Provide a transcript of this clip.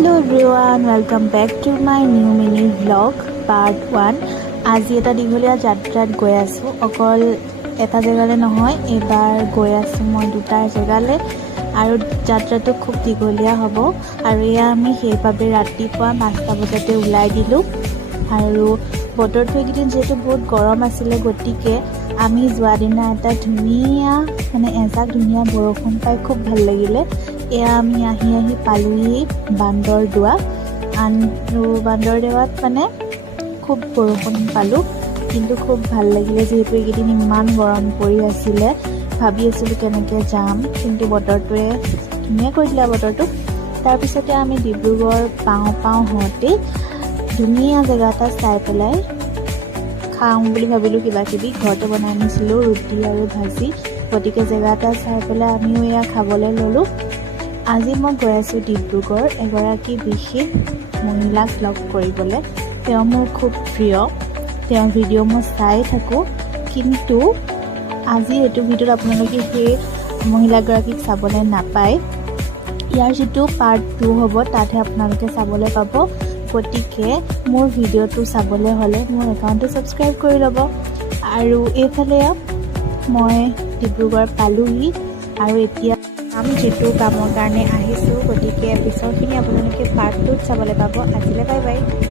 Hello everyone, welcome back to my new mini vlog part 1. আজি এটা দীঘলীয়া যাত্ৰাত গৈ আছো অকল এটা জেগালে নহয় এবাৰ গৈ আছো মই দুটা জেগালে আৰু যাত্ৰাটো খুব দীঘলীয়া হ'ব আৰু এয়া আমি সেইভাবে ৰাতিপুৱা 5টা বজাতে ওলাই দিলো আৰু বতৰটো একদিন যেটো বহুত গৰম আছিল গতিকে আমি যোৱা দিনা এটা ধুনীয়া এজাক ধুনীয়া বৰষুণ পাই খুব ভাল লাগিলে এয়া আমি আহি পালোহি বান্দৰদোৱা আৰু বান্দৰদোৱাত খুব বৰষুণ পালো কিন্তু খুব ভাল লাগিলে যেহেতু একদিন ইমান গৰম পৰি আছিল ভাবি আছিলো কেনেকৈ যাম কিন্তু বতৰটোৱে ধুনীয়া কৰি দিলে বতৰটো তাৰ পিছতে আমি ডিব্ৰুগড় পাওঁ হওঁতে ধুনীয়া জেগা এটা চাই পেলাই খাওঁ বুলি ভাবিলো কিবা কিবি ঘৰতে বনাই নিছিলো ৰুটি আৰু ভাজি গতিকে জেগা এটা চাই পেলাই আমিও এয়া খাবলৈ ললো আজি মই গৈ আছো ডিব্ৰুগড় এগৰাকী বিশেষ মহিলাক লগ কৰিবলৈ তেওঁ মোৰ খুব প্ৰিয় তেওঁৰ ভিডিঅ' মই চাই থাকো কিন্তু আজি এইটো ভিডিঅ'ত আপোনালোকে সেই মহিলাগৰাকীক চাবলৈ নাপায় ইয়াৰ যেটো পাৰ্ট 2 হ'ব তাতে আপোনালোকে চাবলৈ পাব গতিকে মোৰ ভিডিঅ'টো চাবলৈ হলে মোৰ একাউণ্টটো সাবস্ক্ৰাইব কৰি ল'ব আৰু এইফালে মই ডিব্ৰুগড় পালোহি আৰু এতিয়া আমি যেটো কামৰ কাৰণে আহিছো গতিকে পিছৰখিনি আপোনালোকে পাৰ্ট 2 চাবলৈ পাব আজিলৈ বাই বাই